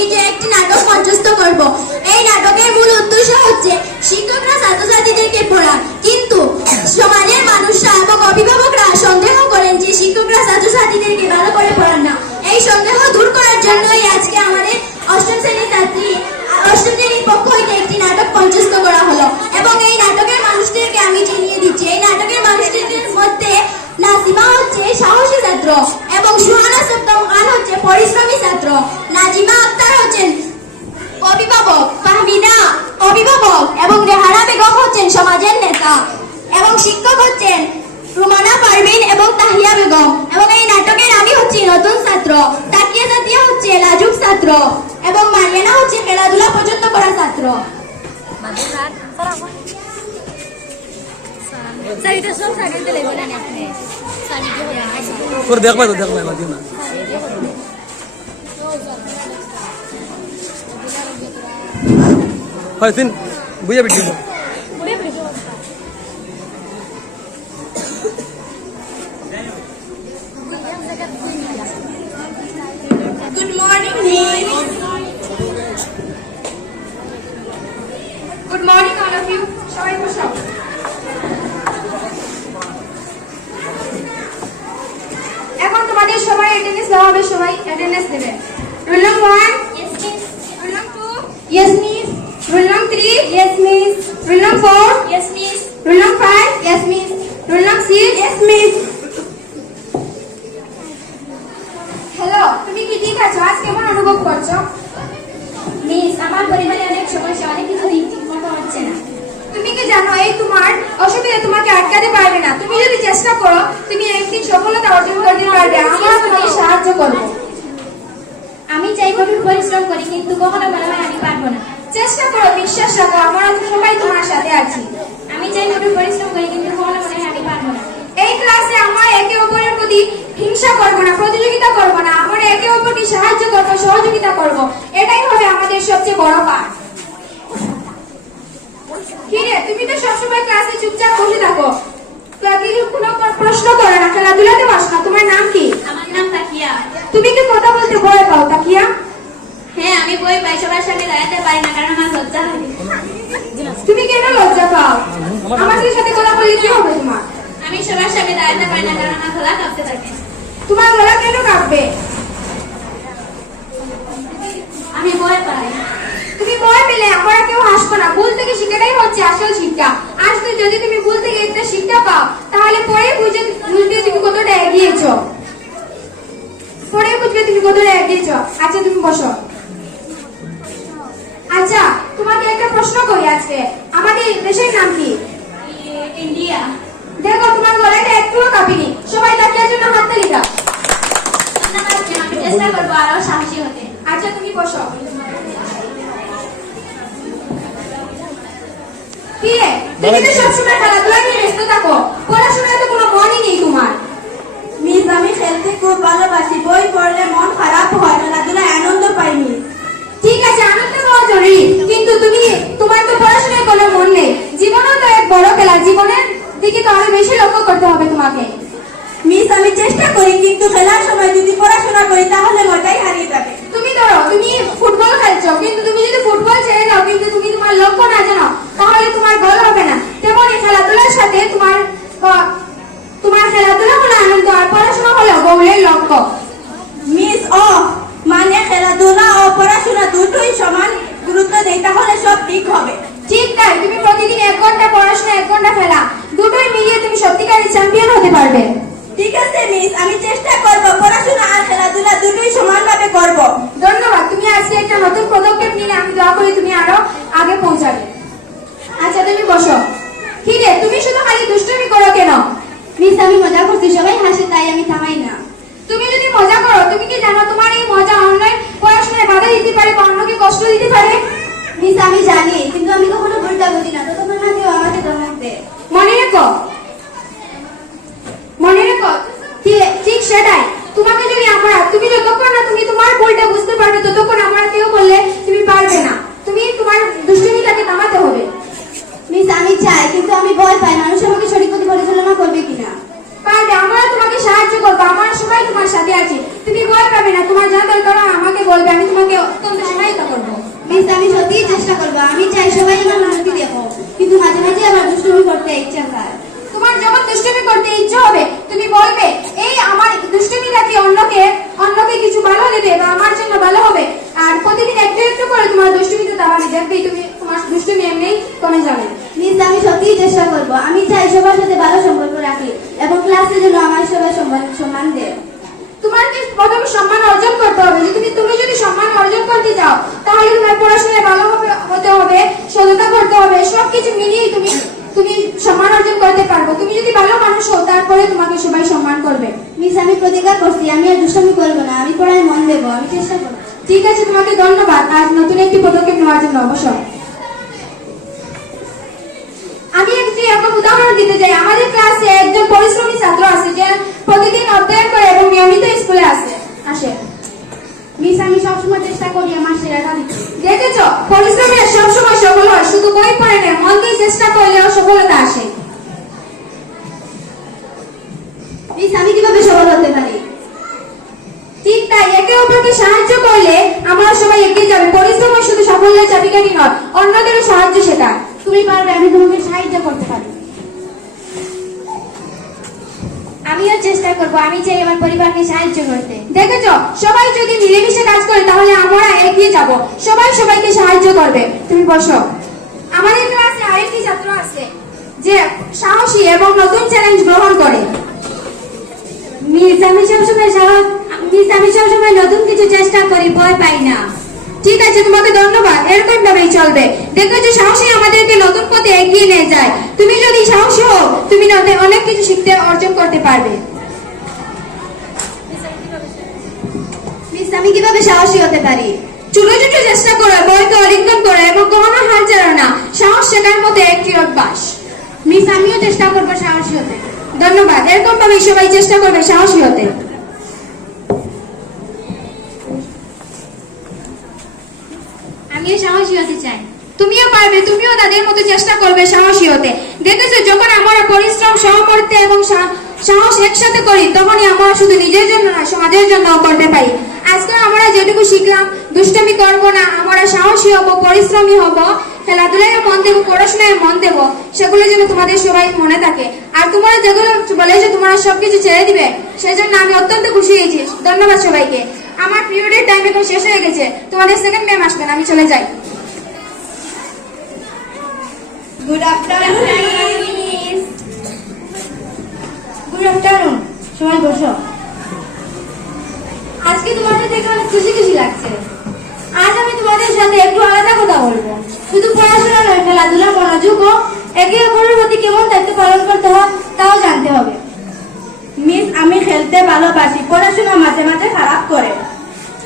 নিজে একটি নাটক মঞ্চস্থ করব। এই নাটকের মূল উদ্দেশ্য হচ্ছে শিক্ষকরা ছাত্রছাত্রীদেরকে পড়ান, কিন্তু সমাজের মানুষরা এবং অভিভাবকরা সন্দেহ করেন যে শিক্ষকরা ছাত্রছাত্রীদেরকে ভালো করে পড়ান না। এই সন্দেহ দূর করার জন্যই আজকে আমাদের অষ্টম শ্রেণীর পক্ষ হইতে একটি নাটক মঞ্চস্থ করা হলো এবং এই নাটকের মানুষদেরকে আমি চিনিয়ে দিচ্ছি। এই নাটকের মানুষদের মধ্যে নাসিমা হচ্ছে সাহসী ছাত্র এবং সুহানা সপ্তম খান হচ্ছে পরিশ্রমী ছাত্র, নাজিমা আক্তার হচ্ছেন অভিভাবক, ফাহমিদা অভিভাবক এবং রেহানা বেগম হচ্ছেন সমাজের নেতা এবং শিক্ষক হচ্ছেন রুমানা পারভিন এবং তাহিয়া বেগম। এবং এই নাটকের আমি হচ্ছি নতুন ছাত্র, তাকিয়া জাতিয়া হচ্ছে লাজুক ছাত্র এবং মারিয়ানা হচ্ছে খেলাধুলা পছন্দ করা ছাত্র। বুঝে বিটি Good morning, Miss. Good morning, all of you. সবাই বসো। এখন তোমাদের সবাই অ্যাটেন্ডেন্স দেওয়া হবে, সবাই অ্যাটেন্ডেন্স দেবে। Roll number 1, yes miss. Roll number 2, yes miss. Roll number 3, yes miss. Roll number 4, yes miss. Roll number 5, yes miss. Roll number 6, yes miss. Hello, তুমি কি ঠিক আছো? আজ কেমন অনুভব করছো? মিস, আমার পরিবারে অনেক সমস্যা, অনেক কিছু ঠিক মতো হচ্ছে না। তুমি কি জানো এই তোমার অসুবিধা তোমাকে আটকাতে পারবে না। তুমি যদি চেষ্টা করো তুমি একদিন সফলতা অর্জন করতে পারবে। আমরা তোমাকে সাহায্য করব। আমি চাই কঠোর পরিশ্রম করি, কিন্তু কখনো মনে হয় আমি পারবো না। চেষ্টা করো, বিশ্বাস রাখো, আমরা সবাই তোমার সাথে আছি। আমি চাই কঠোর পরিশ্রম করি, কিন্তু কখনো মনে হয় আমি পারবো না। এই ক্লাসে আমরা একে অপরের প্রতি হিংসা করব না, প্রতিযোগিতা করব না, আমরা একে অপরকে সাহায্য করব, সহযোগিতা করব। এটাই হবে আমাদের সবচেয়ে বড় পাঠ। কিরে, তুমি তো সবসময় ক্লাসে চুপচাপ বসে থাকো, কোনো প্রশ্ন করো না, খেলাধুলাতে বস না। তোমার নাম কি? আমার নাম তাকিয়া। তুমি কি কথা বলতে ভয় পাও তাকিয়া? হ্যাঁ, আমি বই পাই, সবার সামনে দাঁড়াতে পারি না, কারণ আমার লজ্জা হয়। তুমি কেন লজ্জা পাও? আমাদের সাথে কথা বললে কি হবে তোমার? আমি সবার সামনে দাঁড়াতে পারি না, কারণ আমার গলা কাঁপতে থাকে। তোমার গলা কেন কাঁপবে? আমি ভয় পাই। তুমি ভয় পেলে আমরা কেউ হাসবো না। ভুল থেকে শিক্ষাটাই হচ্ছে আসল শিক্ষা। আজকে যদি তুমি ভুল থেকে একটা শিক্ষা পাও, তাহলে পরে বুঝবে তুমি কতটা এগিয়েছো। পরে বুঝবে তুমি কতটা এগিয়েছো। আচ্ছা, তুমি বসো। আচ্ছা, তোমাকে একটা প্রশ্ন করি আজকে। আমাদের দেশের নাম কি? ইন্ডিয়া। দেখো, তোমার গলাটা একটুও কাঁপেনি। সবাই তাকিয়ার জন্য হাততালি দাও। আমি চেষ্টা করবো আরো সাহসী হতে। আচ্ছা, তুমি বসো। কি রে, তুমি তো সবসময় খেলাধুলা নিয়ে ব্যস্ত থাকো, পড়াশোনায় তো কোনো মনই নেই তোমার। মিস, আমি খেলতে খুব ভালোবাসি, বই পড়লে মন খারাপ হয়, খেলাধুলায় আনন্দ পাই মিস। ঠিক আছে, আনন্দ পাওয়া জরুরি, কিন্তু তোমার তো পড়াশোনায় কোনো মন নেই। জীবনও তো এক বড় খেলা, জীবনের দিকে তো আরো বেশি লক্ষ্য করতে হবে তোমাকে। মিস, আমি চেষ্টা করি, কিন্তু খেলার সময় যদি পড়াশোনা করি তাহলে মনটাই হারিয়ে যাবে। তুমি ধরো, তুমি ফুটবল খেলছো, কিন্তু তুমি যদি ফুটবল ছেড়ে দাও, কিন্তু তুমি তোমার লক্ষ্য না জানো, তাহলে তোমার গোল হবে না। তেমনই খেলাধুলার সাথে তোমার খেলাধুলা হলো আনন্দ, আর পড়াশোনা হলো গোলের লক্ষ্য। মিস, মানে খেলাধুলা ও পড়াশোনা দুটোই সমান গুরুত্ব দেই, তাহলে সব ঠিক হবে। ঠিক তাই, তুমি প্রতিদিন 1 ঘন্টা পড়াশোনা, 1 ঘন্টা খেলা, দুটোই মিলিয়ে তুমি সত্যিকারের চ্যাম্পিয়ন হতে পারবে। ঠিক আছে মিস, আমি চেষ্টা করব, পড়াশোনা আর খেলাধুলা দুটোই সমানভাবে করব। ধন্যবাদ, তুমি আজকে একটা নতুন পদক্ষেপ নিলে। আমি দোয়া করি তুমি আরো আগে পৌঁছাবে। আচ্ছা, তুমি বসো। ঠিক আছে, তুমি শুধু খালি দুষ্টুমি করো কেন? মিস, আমি মজা করছি, সবাই হাসে, তাই আমি থামাই না। তুমি যদি মজা করো, তুমি কি জানো তোমার এই মজা অন্যের পড়াশোনায় বাধা দিতে পারে বা অন্যকে কষ্ট দিতে পারে? মিস, আমি জানি, কিন্তু আমি কখনো ভুলটা বুঝি না, ততক্ষণ না কেউ আমাকে ধমক দেয়। মনে রেখো, ঠিক সেটাই। তোমাকে যদি তুমি যতক্ষণ না তুমি তোমার ভুলটা বুঝতে পারবে, ততক্ষণ আমরা কেউ বললে তুমি পারবে না। তুমি তোমার দুষ্টুমিটাকে থামাতে হবে। মিস, আমি চাই, কিন্তু আমি ভয় পাই, মানুষ আমাকে সঠিক পথে পরিচালনা করবে কিনা। পারবে, আমরা তোমাকে সাহায্য করবো, আমরা সবাই তোমার সাথে আছি। তুমি ভয় পাবে না, তোমার যা দরকার আমাকে আমাকে বলবে, আমি তোমাকে অত্যন্ত সহায়তা করবো। মিস আমি সত্যিই চেষ্টা করবো। আমি চাই সবাই আমার উন্নতি দেখো, কিন্তু মাঝে মাঝে আমার দুষ্টুমি করতে ইচ্ছা হয়। তোমার যখন দুষ্টুমি করতে ইচ্ছে হবে তুমি বলবে, এই আমার দুষ্টুমিটা কি অন্যকে কিছু ভালো দেবে বা আমার জন্য ভালো হবে। আর প্রতিদিন একটু একটু করে তোমার দুষ্টুমিতে দাঁড়াবে, দেখবেই তুমি তোমার দুষ্টুমি এমনি কমে যাবে। মিস আমি সত্যিই চেষ্টা করবো। আমি চাই সবার সাথে ভালো সম্পর্ক রাখি এবং ক্লাসের জন্য আমার সবাই সম্মান দেয়। তোমাকে প্রথমে সম্মান অর্জন করতে হবে। তুমি যদি সম্মান অর্জন করতে চাও তাহলে তোমার পড়াশোনায় ভালো হতে হবে, সততা করতে হবে, সবকিছু মিলিয়ে তুমি সম্মান অর্জন করতে পারবো। তুমি যদি ভালো মানুষ হও তারপরে তোমাকে সবাই সম্মান করবে। মিস আমি প্রতিজ্ঞা করছি আমি আর দুষ্টুমি করবো না, আমি পড়ায় মন দেবো, আমি চেষ্টা করবো। ঠিক আছে, তোমাকে ধন্যবাদ আজ নতুন একটি পদক্ষেপ নেওয়ার জন্য। অবশ্যই আমি এখন উদাহরণ দিতে চাই। আমাদের ক্লাসে একজন পরিশ্রমী ছাত্র আছে যে প্রতিদিন অধ্যয়ন করে এবং নিয়মিত স্কুলে আসে। মিস আমি সবসময় চেষ্টা করি আমার সেরাটা দিতে। দেখেছো, পরিশ্রমীরা সবসময় সফল হয়, শুধু বই পড়ে না, মন দিয়ে চেষ্টা করলেও সফলতা আসে। মিস আমি কিভাবে সফল হতে পারি? ঠিক তাই, একে অপরকে সাহায্য করলে আমরা সবাই এগিয়ে যাবে। পরিশ্রম শুধু সাফল্যের চাবিকাঠি নয়, অন্যদেরও সাহায্য শেখায়। তুমি পারবে, আমি তোমাকে সাহায্য করতে পারি। আমিও চেষ্টা করব, আমি চাই আমার পরিবারকে সাহায্য করতে। দেখেছো, সবাই যদি মিলেমিশে কাজ করে তাহলে আমরা এগিয়ে যাব। সবাই সবাইকে সাহায্য করবে। তুমি বসো। আমাদের ক্লাসে আরেকটি ছাত্র আছে যে সাহসী এবং নতুন চ্যালেঞ্জ গ্রহণ করে। মিস আমি সবসময় নতুন কিছু চেষ্টা করি, ভয় পাই না। ঠিক আছে, তোমাকে ধন্যবাদ। এরকম ভাবেই চলবে। দেখো যে সাহসী আমাদেরকে নতুন পথে এগিয়ে নিয়ে যায়। তুমি যদি সাহসী হও তুমি অনেক কিছু শিখতে অর্জন করতে পারবে। মিস আমি কিভাবে সাহসী হতে পারি? ছোট ছোট চেষ্টা করো, বইকে অলিঙ্গন করো এবং কখনো হার ছাড়ো না। সাহস শেখার মতো একটি অভ্যাস। মিস আমিও চেষ্টা করবো সাহসী হতে। ধন্যবাদ। এরকম ভাবে সবাই চেষ্টা করবে সাহসী হতে। আমিও সাহসী হতে চাই। তুমিও পারবে, তুমিও তাদের মতো চেষ্টা করবে সাহসী হতে। দেখেছো, যখন আমরা পরিশ্রম, সহমর্তে এবং সাহস একসাথে করি তখনই আমরা শুধু নিজের জন্য না সমাজের জন্য করতে পারি। আজকে আমরা যেটুকু শিখলাম, দুষ্টমি করবো না, আমরা সাহসী হব, পরিশ্রমী হব, খেলাধুলায় মন দেবো, পড়াশোনায় মন দেবো, সেগুলো যেন তোমাদের সবাই মনে থাকে। আর তোমরা যেগুলো বলেছো তোমরা সবকিছু ছেড়ে দিবে, সেজন্য আমি অত্যন্ত খুশি হয়েছি। ধন্যবাদ সবাইকে। আমার পিরিয়ডের টাইম এখন শেষ হয়ে গেছে, তোমাদের সেকেন্ড ম্যাম আসবেন, আমি চলে যাই। Good afternoon miss. Good afternoon, সবাই বসো। আজকে তোমাদের দেখে অনেক খুশি খুশি লাগছে। আজ আমি তোমাদের সাথে একটু আলাদা কথা বলবো। শুধু পড়াশোনা নয়, খেলাধুলা, মনোযোগ ও একে অপরের প্রতি কেমন দায়িত্ব পালন করতে হয় তাও জানতে হবে। মিস আমি খেলতে ভালোবাসি, পড়াশোনা মাঝে মাঝে খারাপ করে।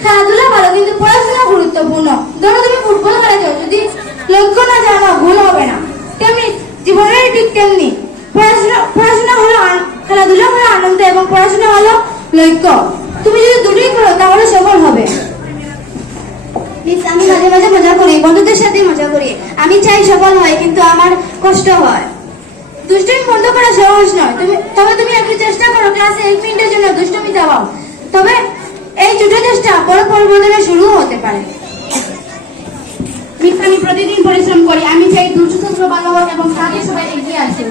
খেলাধুলা ভালো, কিন্তু পড়াশোনা গুরুত্বপূর্ণ। ধরো তুমি ফুটবল খেলাতে যদি লক্ষ্য না জানো, ভুল হবে না। তেমনি জীবনের ঠিক তেমনি পড়াশোনা হলো খেলাধুলা হলো আনন্দ এবং পড়াশোনা হলো লক্ষ্য। তুমি যদি দুটোই করো তাহলে সফল হবে। আমি মাঝে মাঝে মজা করি, বন্ধুদের সাথে মজা করি। আমি চাই সফল হয়, কিন্তু আমার কষ্ট হয়। দুষ্টুমি বন্ধ করা সহজ নয়, তবে তুমি একটু চেষ্টা করো ক্লাসে 1 মিনিটের জন্য দুষ্টুমি দেওয়াও। তবে এই ছোট চেষ্টা বড় পরিবর্তনের শুরু হতে পারে। মিস আমি প্রতিদিন পরিশ্রম করি, আমি চাই দুষ্ট ছাত্র ভালো হোক এবং তাদের সবাই এগিয়ে আসুক।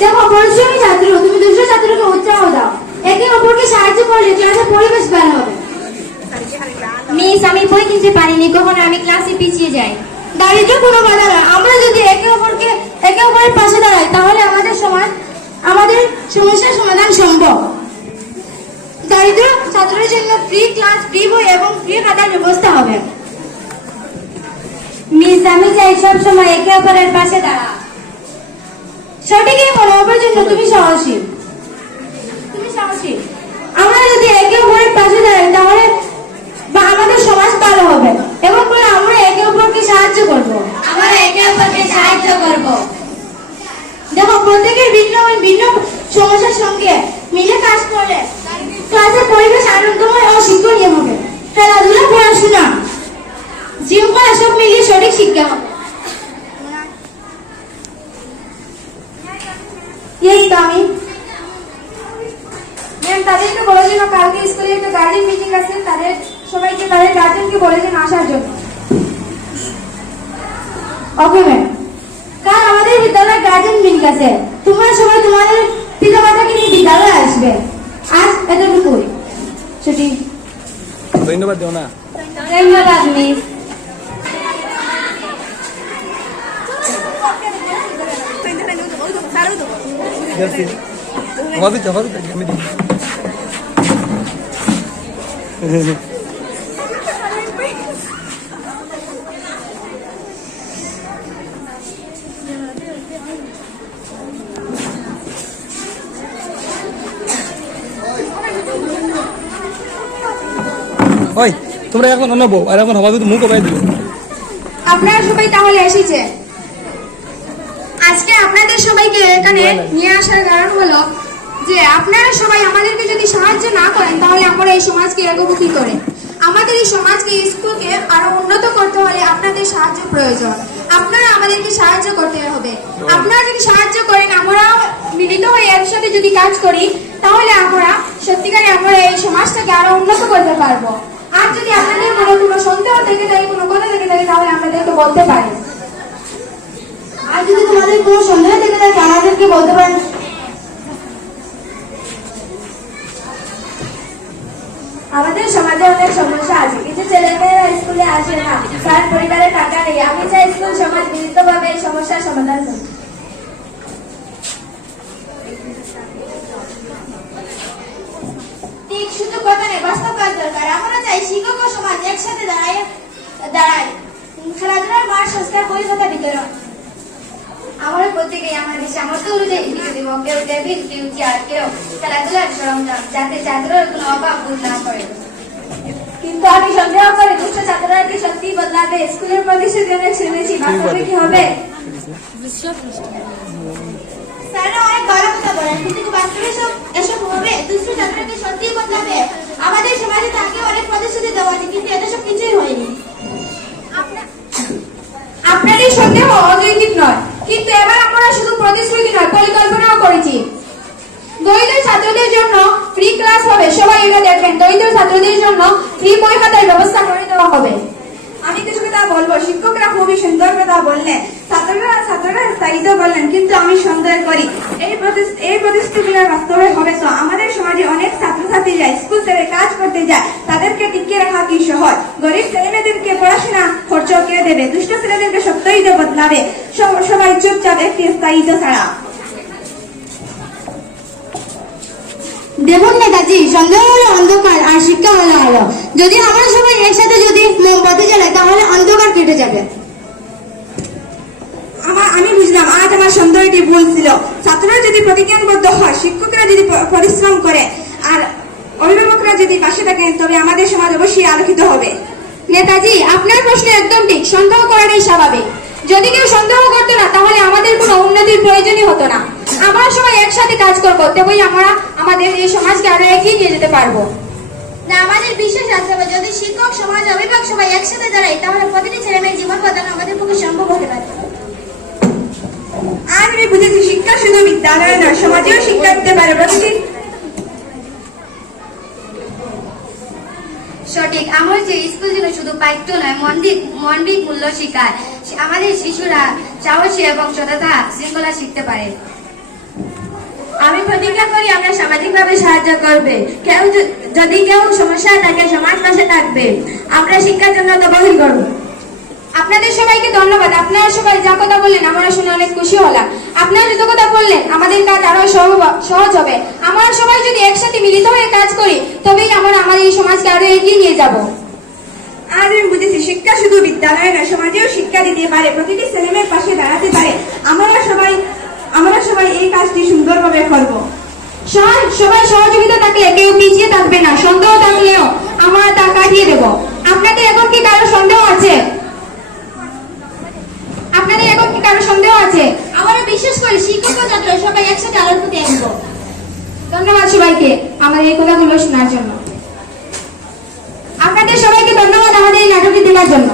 দেখো, পরিশ্রমী ছাত্র, তুমি দুষ্ট ছাত্রকে উৎসাহ দাও। একে অপরকে সাহায্য করলে ক্লাসের পরিবেশ ভালো হবে। মিস আমি বই কিনতে পারিনি, কখনো আমি ক্লাসে পিছিয়ে যাই। দারিদ্র কোনো বাধা নয়। আমরা যদি একে অপরের পাশে দাঁড়াই তাহলে আমাদের সমস্যার সমাধান সম্ভব। দারিদ্র ছাত্রের জন্য ফ্রি ক্লাস, ফ্রি বই এবং ফ্রি খাতার ব্যবস্থা হবে। মিস আমি চাই সব সময় একে অপরের পাশে দাঁড়া। সঠিকই মনোভাবের জন্য তুমি সাহসী। আমরা যদি একে অপরের পাশে দাঁড়াই তাহলে আমাদের সমাজ ভালো হবে এবং আমরা একে অপরকে সাহায্য করব। দেখো, প্রত্যেকের ভিন্ন সমস্যার সঙ্গে মিলে কাজ করলে ক্লাসের পরিবেশ আনন্দময় ও শিক্ষণীয় হবে। খেলাধুলা, পড়াশোনা, শৃঙ্খলা সব মিলিয়ে সঠিক শিক্ষা হবে। আমি ম্যাম, তাদেরকে বলার জন্য কালকে স্কুলে একটা গার্জেন মিটিং আছে, তাদের সবাইকে স্যারকে বলেছেন আসার জন্য। Okay ma'am. কাল আমাদের বিদ্যালয়ে গার্জেন মিটিং আছে, তোমরা সবাই তোমাদের পিতামাতাকে নিয়ে বিদ্যালয়ে আসবে। আজ এতটুকুই, ছুটি। ধন্যবাদ দেও না। ধন্যবাদ মিস। হবি তো আমি দিই। ওই তোমরা এখন নেবো আর এখন হবা মুখ কবাই দিবে। আপনারা সবাই তাহলে এসেছে। আজকে আপনাদের সবাইকে এখানে নিয়ে আসার কারণ হলো যে আপনারা সবাই আমাদেরকে যদি সাহায্য না করেন তাহলে আমরা এই সমাজকে এগোবো কি করে। আমাদের এই সমাজকে, স্কুলকে আরো উন্নত করতে হলে আপনাদের সাহায্য প্রয়োজন। আপনারা আমাদেরকে সাহায্য করতে হবে। আপনারা যদি সাহায্য করেন, আমরা মিলিত হয়ে একসাথে যদি কাজ করি তাহলে আমরা সত্যিকারে আমরা এই সমাজটাকে আরো উন্নত করতে পারবো। আর যদি আপনাদের মনে কোনো সন্দেহ থেকে থাকে, কোনো কথা থেকে থাকে, তাহলে আমাদেরকে বলতে পারেন। আর যদি তোমাদের কোনো সন্দেহ থেকে থাকে আমাদেরকে বলতে পারেন। আমাদের সমাজে অনেক সমস্যা আছে। কিছু ছেলেমেয়েরা স্কুলে আসে না, কারণ পরিবারের টাকা নেই। আমি চাই স্কুল সমাজ মিলিতভাবে এই সমস্যার সমাধান করুন। ঠিক শুধু কথা নেই, বাস্তব কাজ দরকার। আমরা চাই শিক্ষক ও সমাজ একসাথে দাঁড়ায় খেলাধুলার মাঠ, সংস্কার, বই খাতা বিতরণ। আমরা প্রত্যেকেই আমাদের সামর্থ্য অনুযায়ী লিখে দেব, কেউ টেবিল, কেউ চেয়ার, কেউ খেলাধুলার সরঞ্জাম, যাতে ছাত্ররা কোনো অভাব বোধ না করে। কিন্তু আমি সন্দেহ করি দুষ্ট ছাত্ররা কি সত্যি বদলাবে? স্কুলের প্রতিশ্রুতি অনেক শুনেছি, বাস্তবে কি হবে? স্যাররা অনেক ভালো কথা বলেন, কিন্তু বাস্তবে এসব হবে? দুষ্ট ছাত্ররা কি সত্যিই বদলাবে? আমাদের সমাজে তাকে অনেক প্রতিশ্রুতি দেওয়া আছে, কিন্তু এত সব কিছুই হয়নি। আপনাদের সন্দেহ অযৌক্তিক নয়, কিন্তু এবার আমরা শুধু প্রতিশ্রুতি নয়, পরিকল্পনাও করেছি। দরিদ্র ছাত্রদের জন্য ফ্রি ক্লাস হবে, সবাই এটা দেখবেন। দরিদ্র ছাত্রদের জন্য ফ্রি বই খাতার ব্যবস্থা করে দেওয়া হবে। আমি কিছু কথা বলবো। শিক্ষকরা খুবই সুন্দর কথা বললেন, ছাত্ররা স্থায়িত্ব বললেন, কিন্তু আমি সন্দেহ করি এই প্রতিশ্রুতিগুলো বাস্তবে হবে তো? আমাদের সমাজে অনেক ছাত্রছাত্রীরা স্কুল থেকে কাজ করতে যায়, তাদেরকে টিকিয়ে রাখা কি সহজ? গরিব ছেলেমেয়েদেরকে পড়াশোনা খরচ কে দেবে? দুষ্ট ছেলেদেরকে সত্যই তো বদলাবে? সবাই চুপচাপ একটি স্থায়িত্ব ছাড়া। দেখুন নেতাজি, সন্দেহ হলো অন্ধকার আর শিক্ষা হলো আলো। যদি আমরা সবাই একসাথে যদি মোমবাতি জ্বালাই তাহলে অন্ধকার কেটে যাবে। আমি বুঝলাম আজ আমার সন্দেহটি ভুল ছিল। ছাত্ররা যদি প্রতিজ্ঞাবদ্ধ হয়, শিক্ষকরা যদি পরিশ্রম করে, আর অভিভাবকরা যদি পাশে থাকেন, তবে আমাদের সমাজ অবশ্যই আলোকিত হবে। নেতাজি, আপনার প্রশ্ন একদম ঠিক। সন্দেহ করাটাই স্বাভাবিক। যদি কেউ সন্দেহ করতো না তাহলে আমাদের কোনো উন্নতির প্রয়োজনই হতো না। আমরা সবাই একসাথে কাজ করবো, তবেই আমরা আমাদের এই সমাজকে আরো এগিয়ে নিয়ে যেতে পারবো। না, আমাদের বিশ্বাস আছে যদি শিক্ষক, সমাজ, অভিভাবক সবাই একসাথে দাঁড়ায় তাহলে প্রতিটি ছেলে মেয়ের জীবন বদলানো আমাদের পক্ষে সম্ভব হতে পারে। আজ আমি বুঝেছি শিক্ষা শুধু বিদ্যালয়ে নয়, সমাজেও শিক্ষা দিতে পারে। সঠিক। আমার যে স্কুল যেন শুধু পাঠ্য নয়, মৌলিক মূল্য শিখায়। আমাদের শিশুরা সাহসী এবং সততা শৃঙ্খলা শিখতে পারে। আমি প্রতিজ্ঞা করি আমরা সামাজিকভাবে সাহায্য করবে। যদি কেউ সমস্যায় থাকে সমাজ পাশে থাকবে। আমরা শিক্ষার জন্য তহবিল করব। আপনাদের সবাইকে ধন্যবাদ। আপনারা সবাই যা কথা বললেন আমরা শুনে অনেক খুশি হলাম। আপনারা যত কথা বললেন আমাদের কাজ আরো সহজ হবে। আমরা সবাই যদি একসাথে মিলিত হয়ে কাজ করি তবেই আমরা আমাদের এই সমাজকে আরো এগিয়ে নিয়ে যাব। আজ আমি বুঝেছি শিক্ষা শুধু বিদ্যালয়ে নয়, সমাজেও শিক্ষা দিতে পারে, প্রতিটি ছেলেমেয়ের পাশে দাঁড়াতে পারে। আমরা সবাই এই কাজটি সুন্দরভাবে করব। সবাই সহযোগিতা থাকলে কেউ পিছিয়ে থাকবে না। সন্দেহ থাকলেও আমরা তা কাটিয়ে দেব। আপনাদের এখন কি কারো সন্দেহ আছে? আমরা বিশ্বাস করি শিক্ষক ও ছাত্র সবাই একসাথে আলোর প্রতি আনবো। ধন্যবাদ সবাইকে আমাদের এই কথাগুলো শোনার জন্য। আপনাদের সবাইকে ধন্যবাদ আমাদের এই নাটকটি দেওয়ার জন্য।